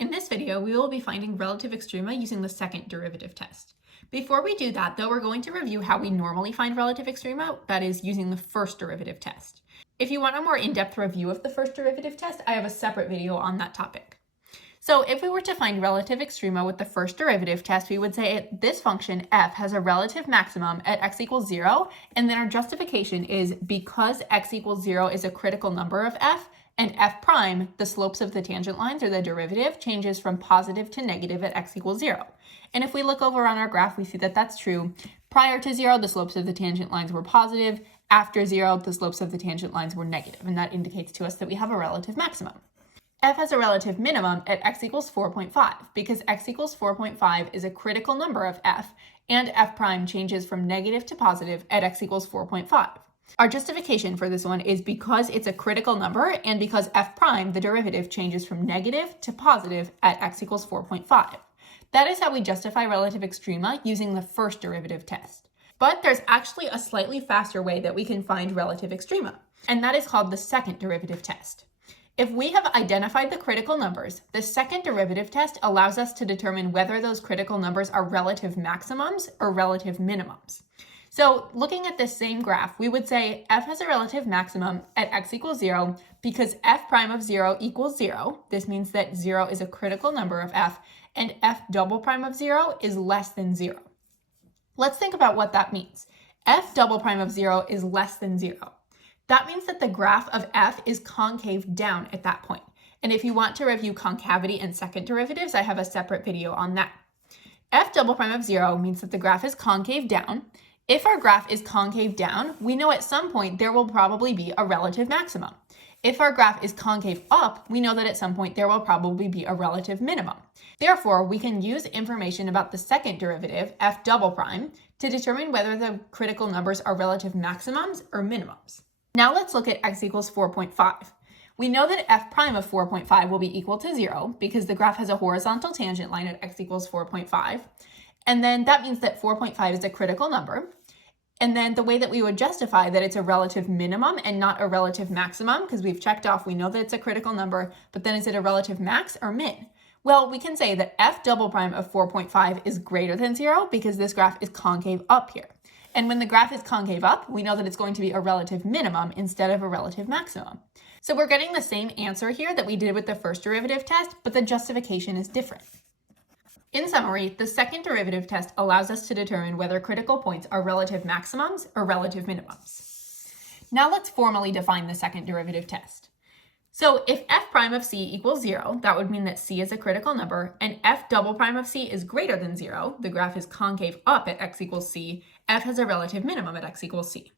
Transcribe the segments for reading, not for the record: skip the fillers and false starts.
In this video, we will be finding relative extrema using the second derivative test. Before we do that, though, we're going to review how we normally find relative extrema, that is, using the first derivative test. If you want a more in-depth review of the first derivative test, I have a separate video on that topic. So if we were to find relative extrema with the first derivative test, we would say this function f has a relative maximum at x equals 0, and then our justification is because x equals 0 is a critical number of f, and f prime, the slopes of the tangent lines or the derivative, changes from positive to negative at x equals 0. And if we look over on our graph, we see that that's true. Prior to 0, the slopes of the tangent lines were positive. After 0, the slopes of the tangent lines were negative, and that indicates to us that we have a relative maximum. F has a relative minimum at x equals 4.5 because x equals 4.5 is a critical number of f, and f prime changes from negative to positive at x equals 4.5. Our justification for this one is because it's a critical number and because f prime, the derivative, changes from negative to positive at x equals 4.5. That is how we justify relative extrema using the first derivative test. But there's actually a slightly faster way that we can find relative extrema, and that is called the second derivative test. If we have identified the critical numbers, the second derivative test allows us to determine whether those critical numbers are relative maximums or relative minimums. So looking at this same graph, we would say f has a relative maximum at x equals 0 because f prime of 0 equals 0. This means that 0 is a critical number of f, and f double prime of 0 is less than 0. Let's think about what that means. F double prime of 0 is less than 0. That means that the graph of f is concave down at that point. And if you want to review concavity and second derivatives, I have a separate video on that. F double prime of 0 means that the graph is concave down. If our graph is concave down, we know at some point there will probably be a relative maximum. If our graph is concave up, we know that at some point there will probably be a relative minimum. Therefore, we can use information about the second derivative, f double prime, to determine whether the critical numbers are relative maximums or minimums. Now let's look at x equals 4.5. We know that f prime of 4.5 will be equal to 0 because the graph has a horizontal tangent line at x equals 4.5. And then that means that 4.5 is a critical number. And then the way that we would justify that it's a relative minimum and not a relative maximum, because we've checked off, we know that it's a critical number, but then is it a relative max or min? Well, we can say that f double prime of 4.5 is greater than 0 because this graph is concave up here. And when the graph is concave up, we know that it's going to be a relative minimum instead of a relative maximum. So we're getting the same answer here that we did with the first derivative test, but the justification is different. In summary, the second derivative test allows us to determine whether critical points are relative maximums or relative minimums. Now let's formally define the second derivative test. So if f prime of c equals 0, that would mean that c is a critical number, and f double prime of c is greater than 0, the graph is concave up at x equals c, f has a relative minimum at x equals c.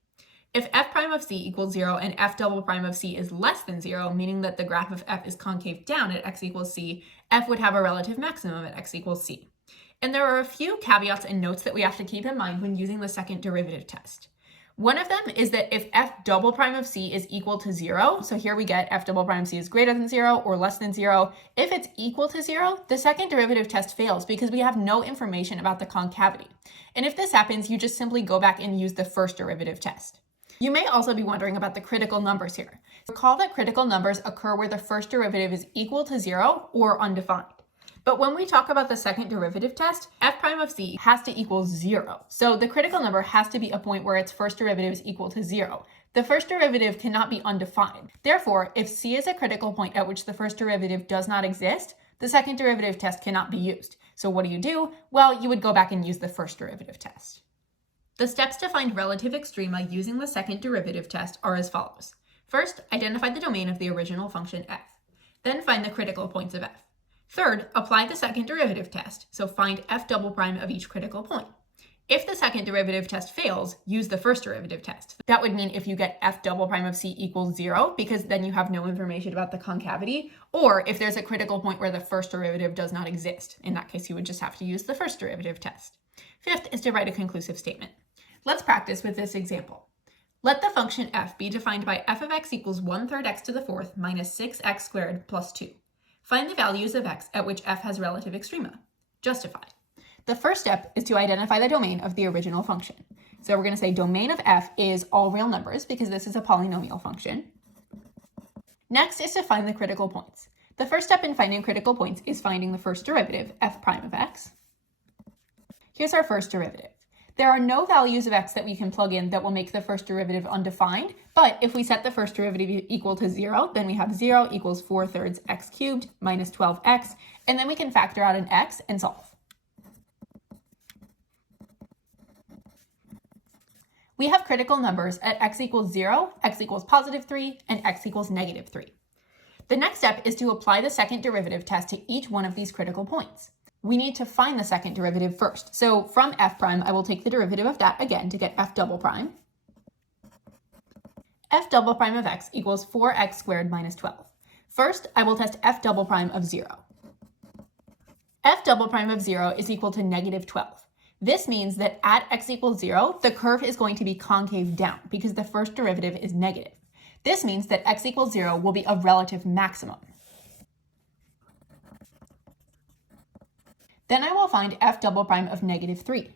If f prime of c equals 0 and f double prime of c is less than 0, meaning that the graph of f is concave down at x equals c, f would have a relative maximum at x equals c. And there are a few caveats and notes that we have to keep in mind when using the second derivative test. One of them is that if f double prime of c is equal to 0, so here we get f double prime of c is greater than 0 or less than 0, if it's equal to 0, the second derivative test fails because we have no information about the concavity. And if this happens, you just simply go back and use the first derivative test. You may also be wondering about the critical numbers here. Recall that critical numbers occur where the first derivative is equal to 0 or undefined. But when we talk about the second derivative test, f prime of c has to equal 0. So the critical number has to be a point where its first derivative is equal to 0. The first derivative cannot be undefined. Therefore, if c is a critical point at which the first derivative does not exist, the second derivative test cannot be used. So what do? Well, you would go back and use the first derivative test. The steps to find relative extrema using the second derivative test are as follows. First, identify the domain of the original function f. Then find the critical points of f. Third, apply the second derivative test, so find f double prime of each critical point. If the second derivative test fails, use the first derivative test. That would mean if you get f double prime of c equals 0, because then you have no information about the concavity, or if there's a critical point where the first derivative does not exist. In that case, you would just have to use the first derivative test. Fifth is to write a conclusive statement. Let's practice with this example. Let the function f be defined by f of x equals 1/3 x to the fourth minus 6x squared plus 2. Find the values of x at which f has relative extrema. Justify. The first step is to identify the domain of the original function. So we're going to say domain of f is all real numbers because this is a polynomial function. Next is to find the critical points. The first step in finding critical points is finding the first derivative, f prime of x. Here's our first derivative. There are no values of x that we can plug in that will make the first derivative undefined, but if we set the first derivative equal to 0, then we have 0 equals 4/3 x cubed minus 12x, and then we can factor out an x and solve. We have critical numbers at x equals 0, x equals positive 3, and x equals negative 3. The next step is to apply the second derivative test to each one of these critical points. We need to find the second derivative first. So from f prime, I will take the derivative of that again to get f double prime. F double prime of x equals 4x squared minus 12. First, I will test f double prime of 0. F double prime of 0 is equal to negative 12. This means that at x equals 0, the curve is going to be concave down because the first derivative is negative. This means that x equals 0 will be a relative maximum. Then I will find f double prime of negative 3.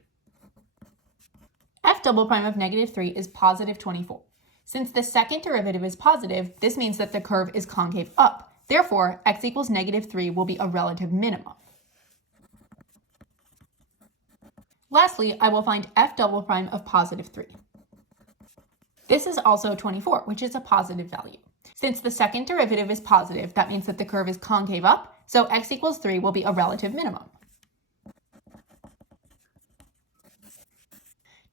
F double prime of negative 3 is positive 24. Since the second derivative is positive, this means that the curve is concave up. Therefore, x equals negative 3 will be a relative minimum. Lastly, I will find f double prime of positive 3. This is also 24, which is a positive value. Since the second derivative is positive, that means that the curve is concave up, so x equals 3 will be a relative minimum.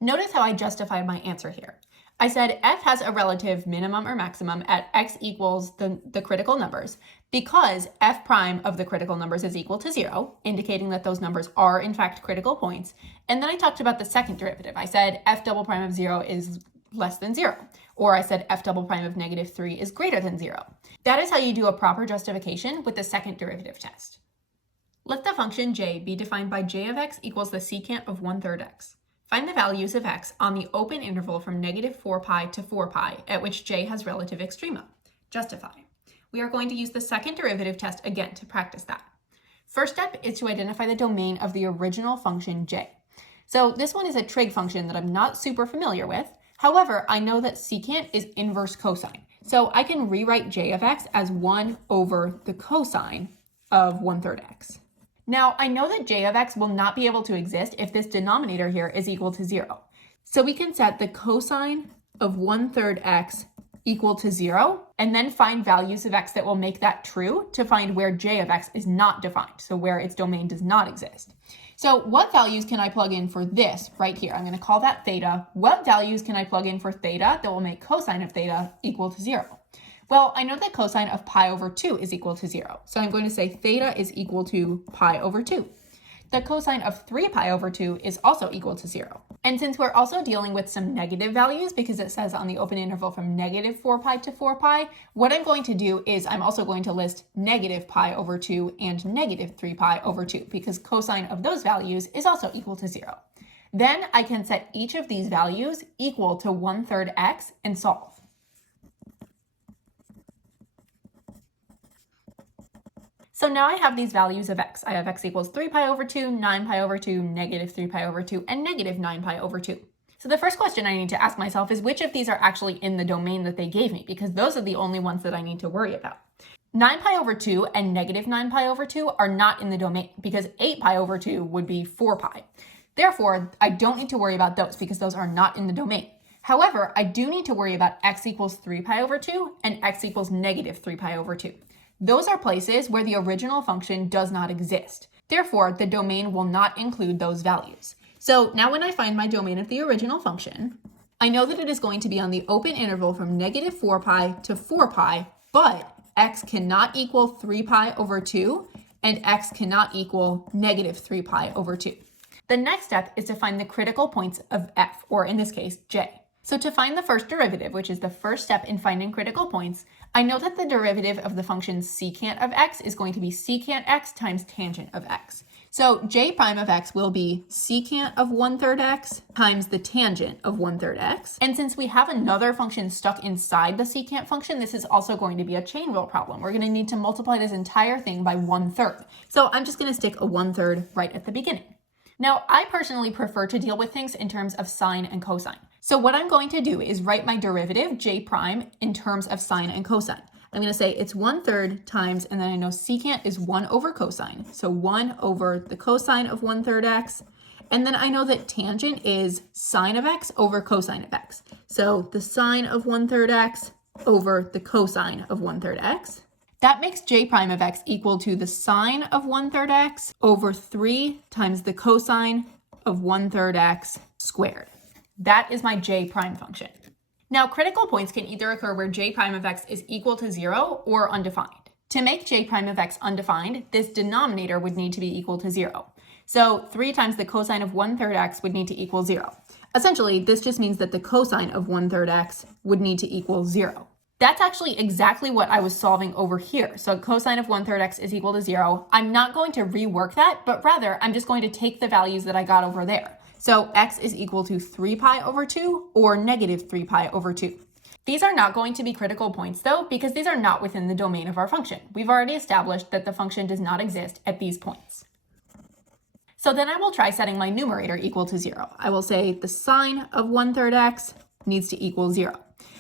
Notice how I justified my answer here. I said f has a relative minimum or maximum at x equals the critical numbers because f prime of the critical numbers is equal to 0, indicating that those numbers are in fact critical points. And then I talked about the second derivative. I said f double prime of 0 is less than 0, or I said f double prime of negative 3 is greater than 0. That is how you do a proper justification with the second derivative test. Let the function j be defined by j of x equals the secant of 1/3 x. Find the values of x on the open interval from negative 4 pi to 4 pi, at which j has relative extrema. Justify. We are going to use the second derivative test again to practice that. First step is to identify the domain of the original function j. So this one is a trig function that I'm not super familiar with. However, I know that secant is inverse cosine. So I can rewrite j of x as 1 over the cosine of 1/3 x. Now, I know that j of x will not be able to exist if this denominator here is equal to 0. So we can set the cosine of 1/3 x equal to 0, and then find values of x that will make that true to find where j of x is not defined, so where its domain does not exist. So what values can I plug in for this right here? I'm going to call that theta. What values can I plug in for theta that will make cosine of theta equal to 0? Well, I know that cosine of pi over 2 is equal to 0. So I'm going to say theta is equal to pi over 2. The cosine of 3 pi over 2 is also equal to 0. And since we're also dealing with some negative values, because it says on the open interval from negative 4 pi to 4 pi, what I'm going to do is I'm also going to list negative pi over 2 and negative 3 pi over 2, because cosine of those values is also equal to 0. Then I can set each of these values equal to 1/3 x and solve. So now I have these values of x. I have x equals 3 pi over 2, 9 pi over 2, negative 3 pi over 2, and negative 9 pi over 2. So the first question I need to ask myself is which of these are actually in the domain that they gave me, because those are the only ones that I need to worry about. 9 pi over 2 and negative 9 pi over 2 are not in the domain, because 8 pi over 2 would be 4 pi. Therefore, I don't need to worry about those because those are not in the domain. However, I do need to worry about x equals 3 pi over 2 and x equals negative 3 pi over 2. Those are places where the original function does not exist. Therefore, the domain will not include those values. So now when I find my domain of the original function, I know that it is going to be on the open interval from negative 4 pi to 4 pi, but x cannot equal 3 pi over 2, and x cannot equal negative 3 pi over 2. The next step is to find the critical points of f, or in this case, j. So to find the first derivative, which is the first step in finding critical points, I know that the derivative of the function secant of x is going to be secant x times tangent of x. So j prime of x will be secant of 1/3 x times the tangent of 1/3 x. And since we have another function stuck inside the secant function, this is also going to be a chain rule problem. We're going to need to multiply this entire thing by 1/3. So I'm just going to stick a 1/3 right at the beginning. Now, I personally prefer to deal with things in terms of sine and cosine. So what I'm going to do is write my derivative, j prime, in terms of sine and cosine. I'm going to say it's 1/3 times, and then I know secant is 1 over cosine. So 1 over the cosine of 1/3 x. And then I know that tangent is sine of x over cosine of x. So the sine of 1/3 x over the cosine of 1/3 x. That makes j prime of x equal to the sine of 1/3 x over 3 times the cosine of 1/3 x squared. That is my j prime function. Now, critical points can either occur where j prime of x is equal to 0 or undefined. To make j prime of x undefined, this denominator would need to be equal to 0. So 3 times the cosine of 1/3 x would need to equal 0. Essentially, this just means that the cosine of 1/3 x would need to equal 0. That's actually exactly what I was solving over here. So cosine of 1/3 x is equal to 0. I'm not going to rework that, but rather I'm just going to take the values that I got over there. So x is equal to 3 pi over 2 or negative 3 pi over 2. These are not going to be critical points though, because these are not within the domain of our function. We've already established that the function does not exist at these points. So then I will try setting my numerator equal to 0. I will say the sine of 1/3 x needs to equal 0.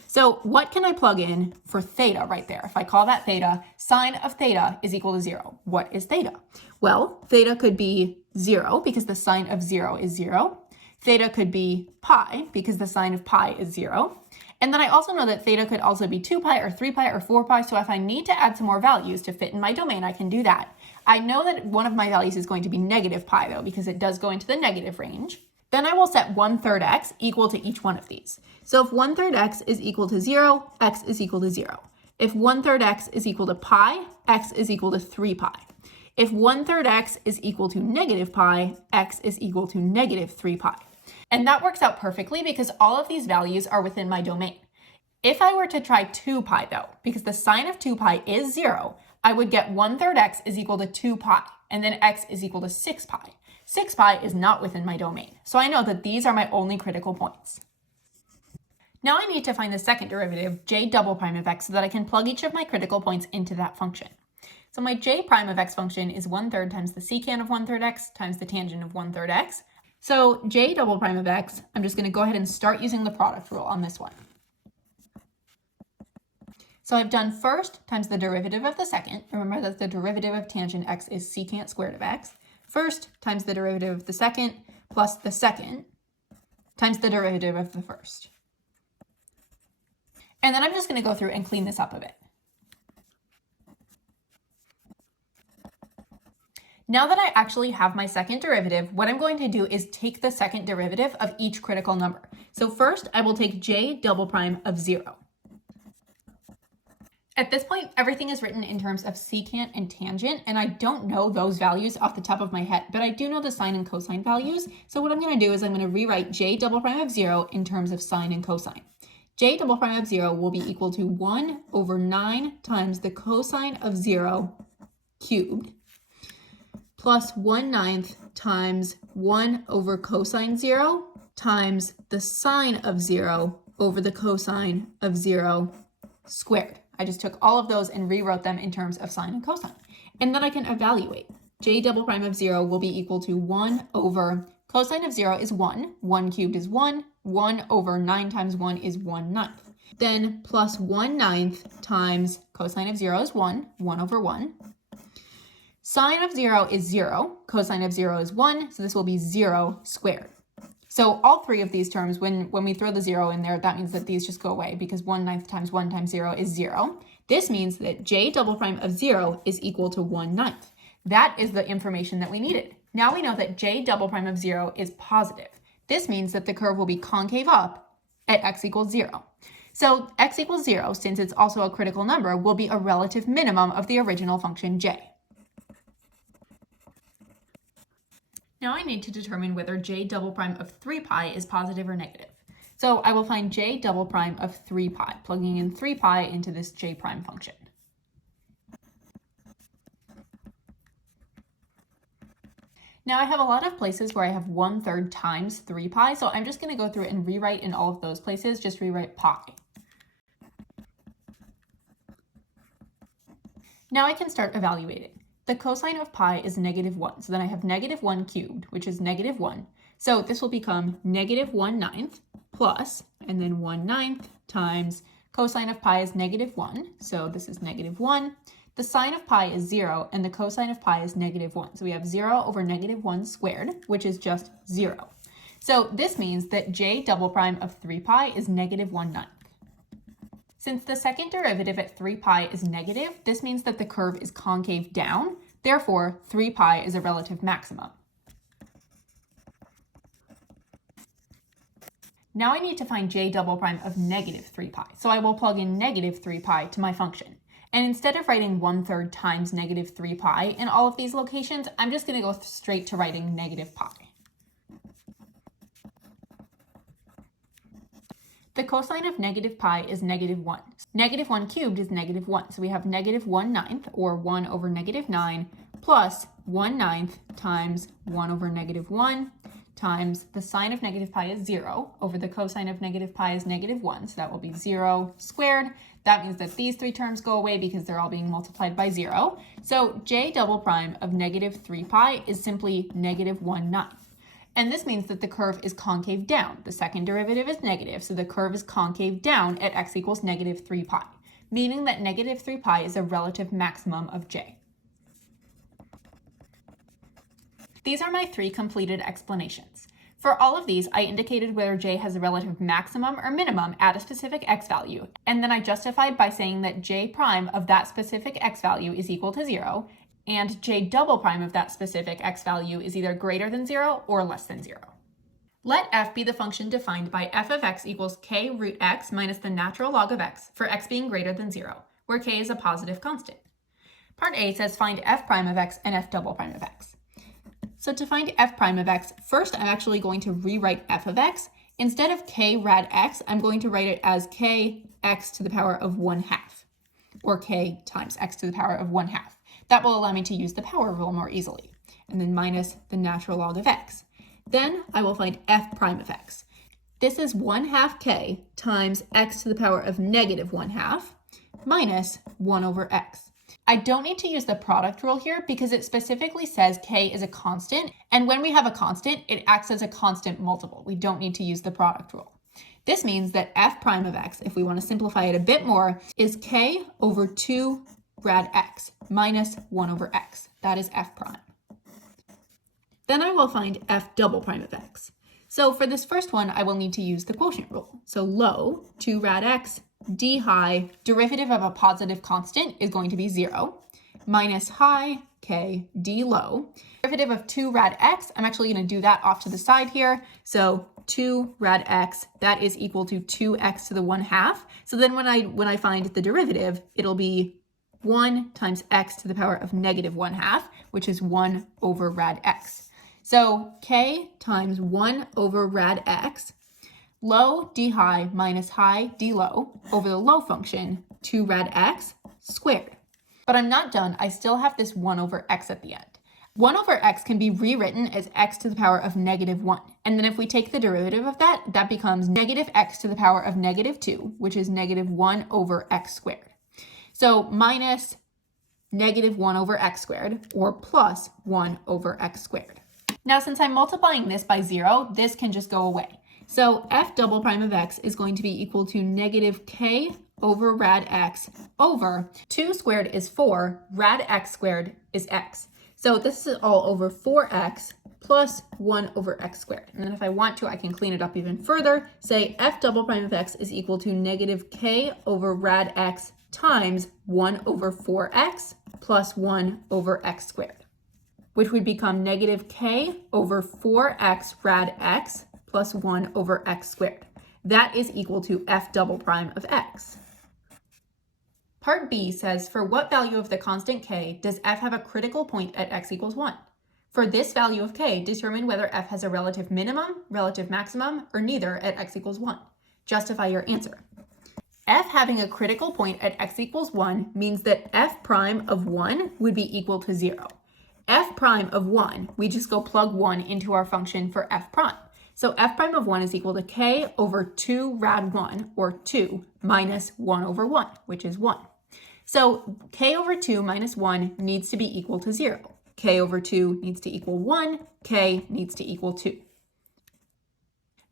So what can I plug in for theta right there? If I call that theta, sine of theta is equal to 0. What is theta? Well, theta could be 0 because the sine of 0 is 0. Theta could be pi because the sine of pi is 0. And then I also know that theta could also be 2 pi or 3 pi or 4 pi. So if I need to add some more values to fit in my domain, I can do that. I know that one of my values is going to be negative pi though, because it does go into the negative range. Then I will set 1/3 x equal to each one of these. So if 1/3 x is equal to 0, x is equal to 0. If 1/3 x is equal to pi, x is equal to 3 pi. If 1/3 x is equal to negative pi, x is equal to negative 3 pi. And that works out perfectly because all of these values are within my domain. If I were to try 2 pi though, because the sine of 2 pi is 0, I would get 1/3 x is equal to 2 pi, and then x is equal to 6 pi. 6 pi is not within my domain, so I know that these are my only critical points. Now I need to find the second derivative, j double prime of x, so that I can plug each of my critical points into that function. So my j prime of x function is 1/3 times the secant of 1/3 x times the tangent of 1/3 x. So j double prime of x, I'm just going to go ahead and start using the product rule on this one. So I've done first times the derivative of the second. Remember that the derivative of tangent x is secant squared of x. First times the derivative of the second plus the second times the derivative of the first. And then I'm just going to go through and clean this up a bit. Now that I actually have my second derivative, what I'm going to do is take the second derivative of each critical number. So first I will take j double prime of 0. At this point, everything is written in terms of secant and tangent, and I don't know those values off the top of my head, but I do know the sine and cosine values. So what I'm going to do is I'm going to rewrite j double prime of 0 in terms of sine and cosine. J double prime of 0 will be equal to 1 over 9 times the cosine of 0 cubed plus 1/9 times 1 over cosine 0 times the sine of 0 over the cosine of 0 squared. I just took all of those and rewrote them in terms of sine and cosine. And then I can evaluate. J double prime of 0 will be equal to 1 over cosine of 0 is 1. 1 cubed is 1. 1 over 9 times 1 is 1/9. Then plus 1/9 times cosine of 0 is 1. 1 over 1. Sine of 0 is 0. Cosine of 0 is 1. So this will be 0 squared. So all three of these terms, when we throw the 0 in there, that means that these just go away because 1/9 times 1 times 0 is 0. This means that j double prime of 0 is equal to 1/9. That is the information that we needed. Now we know that j double prime of 0 is positive. This means that the curve will be concave up at x equals 0. So x equals 0, since it's also a critical number, will be a relative minimum of the original function j. Now I need to determine whether j double prime of 3 pi is positive or negative. So I will find j double prime of 3 pi, plugging in 3 pi into this j prime function. Now I have a lot of places where I have 1/3 times 3 pi, so I'm just going to go through and rewrite in all of those places, just rewrite pi. Now I can start evaluating. The cosine of pi is -1, so then I have -1 cubed, which is -1. So this will become -1/9 plus, and then 1/9 times Cosine of pi is -1, so this is -1. The sine of pi is 0, and the cosine of pi is -1. So we have 0 over -1 squared, which is just 0. So this means that j double prime of 3 pi is -1/9. Since the second derivative at 3 pi is negative, this means that the curve is concave down. Therefore, 3 pi is a relative maximum. Now I need to find j double prime of -3 pi. So I will plug in -3 pi to my function. And instead of writing 1/3 times -3 pi in all of these locations, I'm just going to go straight to writing -pi. The cosine of -pi is -1. -1 cubed is -1, so we have -1/9, or 1 over -9, plus 1/9 times 1 over -1 times the sine of -pi is 0 over the cosine of -pi is -1, so that will be 0 squared. That means that these three terms go away because they're all being multiplied by 0. So j double prime of -3 pi is simply -1/9. And this means that the curve is concave down. The second derivative is negative, so the curve is concave down at x equals -3 pi, meaning that -3 pi is a relative maximum of j. These are my 3 completed explanations. For all of these, I indicated whether j has a relative maximum or minimum at a specific x value, and then I justified by saying that j prime of that specific x value is equal to 0, and j double prime of that specific x value is either greater than 0 or less than 0. Let f be the function defined by f of x equals k root x minus the natural log of x for x being greater than 0, where k is a positive constant. Part A says find f prime of x and f double prime of x. So to find f prime of x, first I'm actually going to rewrite f of x. Instead of k rad x, I'm going to write it as k x to the power of 1/2, or k times x to the power of 1/2. That will allow me to use the power rule more easily. And then minus the natural log of x. Then I will find f prime of x. This is 1/2 k times x to the power of -1/2 minus 1 over x. I don't need to use the product rule here because it specifically says k is a constant, and when we have a constant, it acts as a constant multiple. We don't need to use the product rule. This means that f prime of x, if we want to simplify it a bit more, is k over 2 rad x minus 1 over x. That is f prime. Then I will find f double prime of x. So for this first one, I will need to use the quotient rule. So low, 2 rad x, d high, derivative of a positive constant is going to be 0, minus high, k, d low. Derivative of 2 rad x, I'm actually going to do that off to the side here. So 2 rad x, that is equal to 2x to the 1/2. So then when I find the derivative, it'll be 1 times x to the power of -1/2, which is 1 over rad x. So k times 1 over rad x, low d high minus high d low over the low function, 2 rad x squared. But I'm not done. I still have this 1 over x at the end. 1 over x can be rewritten as x to the power of -1. And then if we take the derivative of that, that becomes negative x to the power of -2, which is -1 over x squared. So minus -1 over x squared, or plus 1 over x squared. Now, since I'm multiplying this by 0, this can just go away. So f double prime of x is going to be equal to -k over rad x over 2 squared is 4, rad x squared is x. So this is all over 4x plus 1 over x squared. And then if I want to, I can clean it up even further. Say f double prime of x is equal to -k over rad x times 1 over 4x plus 1 over x squared, which would become -k over 4x rad x plus 1 over x squared. That is equal to f double prime of x. Part B says, for what value of the constant k does f have a critical point at x equals 1? For this value of k, determine whether f has a relative minimum, relative maximum, or neither at x equals 1. Justify your answer. F having a critical point at x equals 1 means that f prime of 1 would be equal to 0. F prime of 1, we just go plug 1 into our function for f prime. So f prime of 1 is equal to k over 2 rad 1, or 2, minus 1 over 1, which is 1. So k over 2 minus 1 needs to be equal to 0. K over 2 needs to equal 1, k needs to equal 2.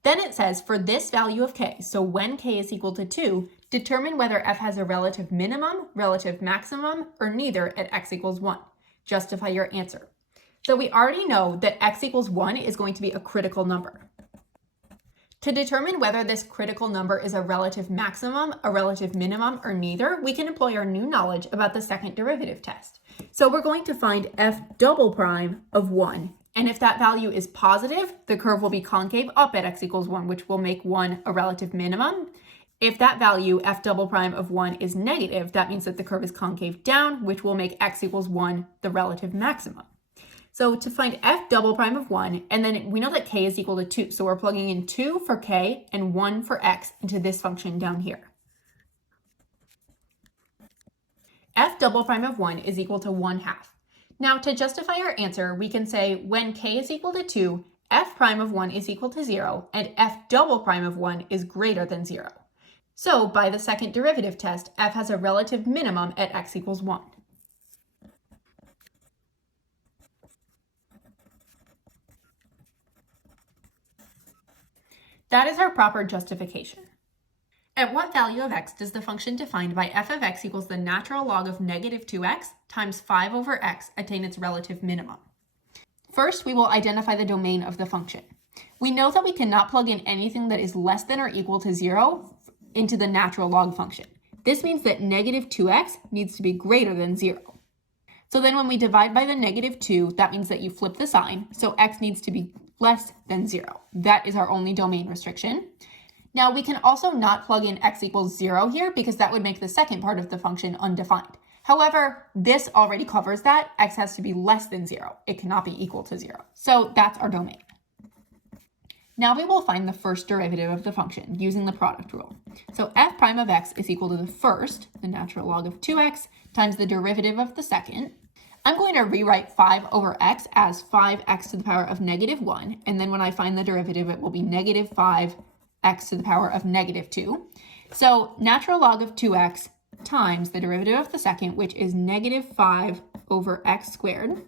Then it says for this value of k, so when k is equal to 2, Determine whether f has a relative minimum, relative maximum, or neither at x equals 1. Justify your answer. So we already know that x equals 1 is going to be a critical number. To determine whether this critical number is a relative maximum, a relative minimum, or neither, we can employ our new knowledge about the second derivative test. So we're going to find f double prime of 1. And if that value is positive, the curve will be concave up at x equals 1, which will make 1 a relative minimum. If that value, f double prime of 1, is negative, that means that the curve is concave down, which will make x equals 1 the relative maximum. So to find f double prime of 1, and then we know that k is equal to 2, so we're plugging in 2 for k and 1 for x into this function down here. F double prime of 1 is equal to 1/2. Now to justify our answer, we can say when k is equal to 2, f prime of 1 is equal to 0, and f double prime of 1 is greater than 0. So by the second derivative test, f has a relative minimum at x equals 1. That is our proper justification. At what value of x does the function defined by f of x equals the natural log of negative 2x times 5 over x attain its relative minimum? First, we will identify the domain of the function. We know that we cannot plug in anything that is less than or equal to 0 into the natural log function. This means that negative 2x needs to be greater than 0. So then when we divide by the negative 2, that means that you flip the sign, so x needs to be less than 0. That is our only domain restriction. Now we can also not plug in x equals 0 here because that would make the second part of the function undefined. However, this already covers that. X has to be less than 0. It cannot be equal to 0. So that's our domain. Now we will find the first derivative of the function using the product rule. So f prime of x is equal to the first, the natural log of 2x, times the derivative of the second. I'm going to rewrite 5 over x as 5x to the power of negative 1, and then when I find the derivative, it will be negative 5x to the power of negative 2. So natural log of 2x times the derivative of the second, which is negative 5 over x squared,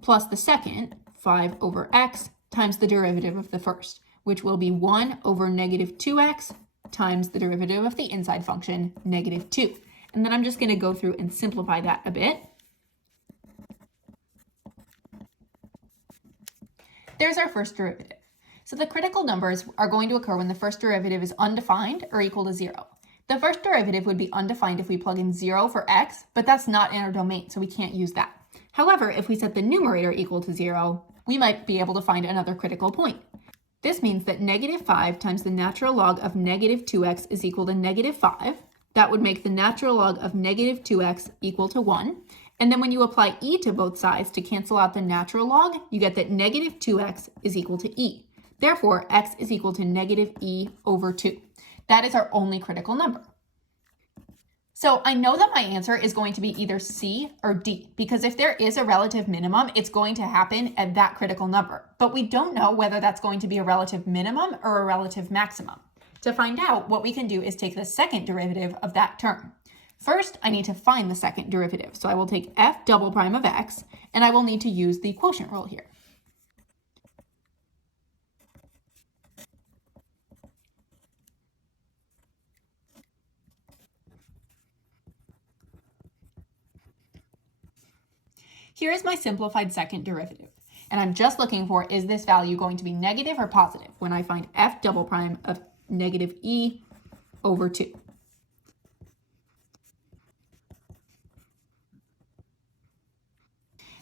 plus the second, 5 over x, times the derivative of the first, which will be 1 over negative 2x times the derivative of the inside function, negative 2. And then I'm just going to go through and simplify that a bit. There's our first derivative. So the critical numbers are going to occur when the first derivative is undefined or equal to 0. The first derivative would be undefined if we plug in 0 for x, but that's not in our domain, so we can't use that. However, if we set the numerator equal to 0, we might be able to find another critical point. This means that negative 5 times the natural log of negative 2x is equal to negative 5. That would make the natural log of negative 2x equal to 1. And then when you apply e to both sides to cancel out the natural log, you get that negative 2x is equal to e. Therefore, x is equal to negative e over 2. That is our only critical number. So I know that my answer is going to be either C or D, because if there is a relative minimum, it's going to happen at that critical number. But we don't know whether that's going to be a relative minimum or a relative maximum. To find out, what we can do is take the second derivative of that term. First, I need to find the second derivative. So I will take f double prime of x, and I will need to use the quotient rule here. Here is my simplified second derivative. And I'm just looking for, is this value going to be negative or positive when I find f double prime of negative e over 2.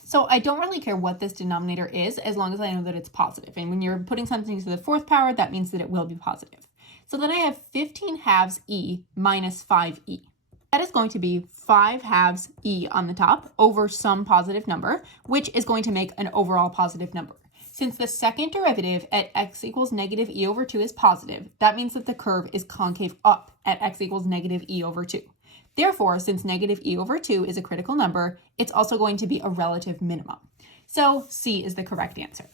So I don't really care what this denominator is as long as I know that it's positive. And when you're putting something to the fourth power, that means that it will be positive. So then I have 15 halves e minus 5e. That is going to be 5 halves e on the top over some positive number, which is going to make an overall positive number. Since the second derivative at x equals negative e over 2 is positive, that means that the curve is concave up at x equals negative e over 2. Therefore, since negative e over 2 is a critical number, it's also going to be a relative minimum. So C is the correct answer.